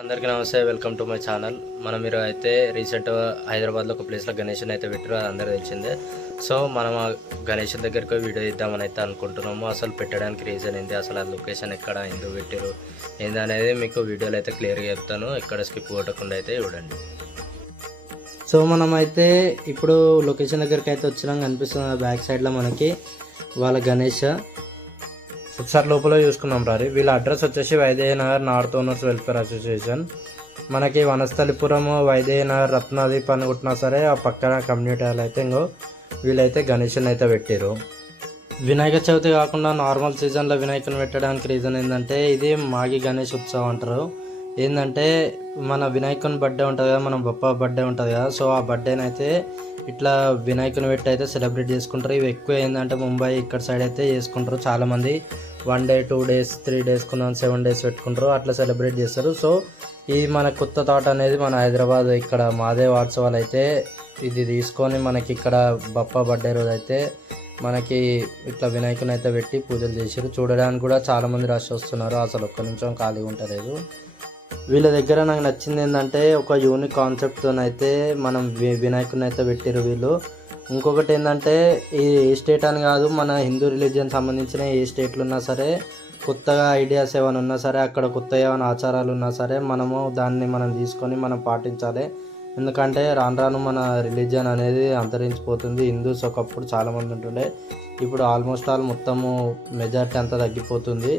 అందరికీ నమస్తే, welcome to my channel. మీరు అయితే రీసెంట్ హైదరాబాద్లో ఒక ప్లేస్లో గణేష్ని అయితే పెట్టారు, అది అందరూ తెలిసిందే. సో మనం ఆ గణేష్ దగ్గరికి వీడియో ఇద్దామని అయితే అనుకుంటున్నాము. అసలు పెట్టడానికి రీజన్ ఏంటి, అసలు ఆ లొకేషన్ ఎక్కడ, ఎందుకు పెట్టారు ఏంది అనేది మీకు వీడియోలో అయితే క్లియర్గా చెప్తాను. ఎక్కడ స్కిప్ కొట్టకుండా అయితే చూడండి. సో మనం అయితే ఇప్పుడు లొకేషన్ దగ్గరికి అయితే వచ్చినాం. కనిపిస్తుంది బ్యాక్ సైడ్లో మనకి వాళ్ళ గణేష్. ఒకసారి లోపల చూసుకున్నాం రారి. వీళ్ళ అడ్రస్ వచ్చేసి Vaidehi Nagar north owners welfare association. మనకి వనస్థలిపురం, వైదేహి నగర్, రత్నాదీప్ అని కొట్టినా సరే ఆ పక్కన కమ్యూనిటీ హాల్ అయితే ఇంకో వీళ్ళైతే గణేష్ని అయితే పెట్టారు. వినాయక చవితి కాకుండా నార్మల్ సీజన్లో వినాయకుని పెట్టడానికి రీజన్ ఏంటంటే ఇది మాఘీ గణేష్ ఉత్సవం అంటారు. ఏంటంటే మన వినాయకుని బర్త్డే ఉంటుంది కదా, మన బప్ప బర్త్డే ఉంటుంది కదా. సో ఆ బర్త్డేని అయితే ఇట్లా వినాయకుని పెట్టి అయితే సెలబ్రేట్ చేసుకుంటారు. ఇవి ఎక్కువ ఏంటంటే ముంబై ఇక్కడ సైడ్ అయితే చేసుకుంటారు. చాలామంది 1 day 2 days 3 days 7 days పెట్టుకుంటారు, అట్లా సెలబ్రేట్ చేస్తారు. సో ఇది మన కొత్త థాట్ అనేది మన హైదరాబాద్ ఇక్కడ మాదేవ్ ఆర్ట్స్ వాళ్ళు అయితే ఇది తీసుకొని మనకి ఇక్కడ బప్ప బర్త్డే రోజు అయితే మనకి ఇట్లా వినాయకుని అయితే పెట్టి పూజలు చేసారు. చూడడానికి కూడా చాలామంది రష్ వస్తున్నారు, అసలు ఒక్క నిమిషం ఖాళీగా ఉంటలేదు. వీళ్ళ దగ్గర నాకు నచ్చింది ఏంటంటే ఒక యూనిక్ కాన్సెప్ట్తో అయితే మనం వినాయకుని అయితే పెట్టారు వీళ్ళు. ఇంకొకటి ఏంటంటే ఈ ఏ స్టేట్ అని కాదు, మన హిందూ రిలీజియన్ సంబంధించిన ఏ స్టేట్లు ఉన్నా సరే, కొత్తగా ఐడియాస్ ఏమైనా ఉన్నా సరే, అక్కడ కొత్త ఏమైనా ఆచారాలు ఉన్నా సరే మనము దాన్ని మనం తీసుకొని మనం పాటించాలి. ఎందుకంటే రాను రాను మన రిలీజియన్ అనేది అంతరించిపోతుంది. హిందూస్ ఒకప్పుడు చాలామంది ఉంటుండే, ఇప్పుడు ఆల్మోస్ట్ ఆల్ మొత్తము మెజారిటీ అంతా తగ్గిపోతుంది.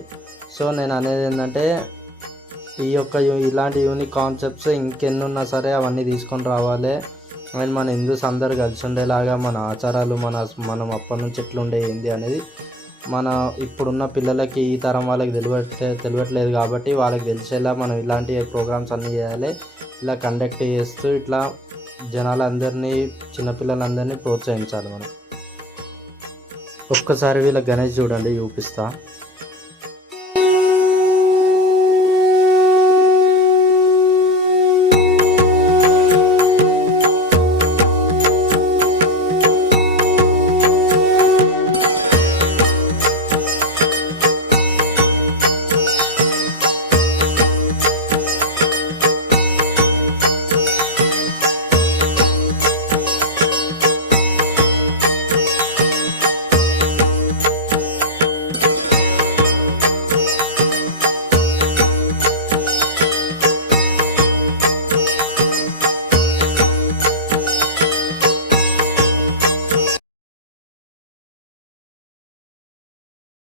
సో నేను అనేది ఏంటంటే ఈ యొక్క ఇలాంటి యూనిక్ కాన్సెప్ట్స్ ఇంకెన్ని ఉన్నా సరే అవన్నీ తీసుకొని రావాలి. అండ్ మన హిందూస్ అందరు కలిసి ఉండేలాగా మన ఆచారాలు మనం అప్పటి నుంచి ఎట్లుండే ఏంది అనేది మన ఇప్పుడున్న పిల్లలకి, ఈ తరం వాళ్ళకి తెలియట్లేదు కాబట్టి వాళ్ళకి తెలిసేలా మనం ఇలాంటి ప్రోగ్రామ్స్ అన్నీ చేయాలి. ఇలా కండక్ట్ చేస్తూ ఇట్లా జనాలందరినీ, చిన్నపిల్లలందరినీ ప్రోత్సహించాలి మనం. ఒక్కసారి వీళ్ళ గణేష్ చూడండి, చూపిస్తా.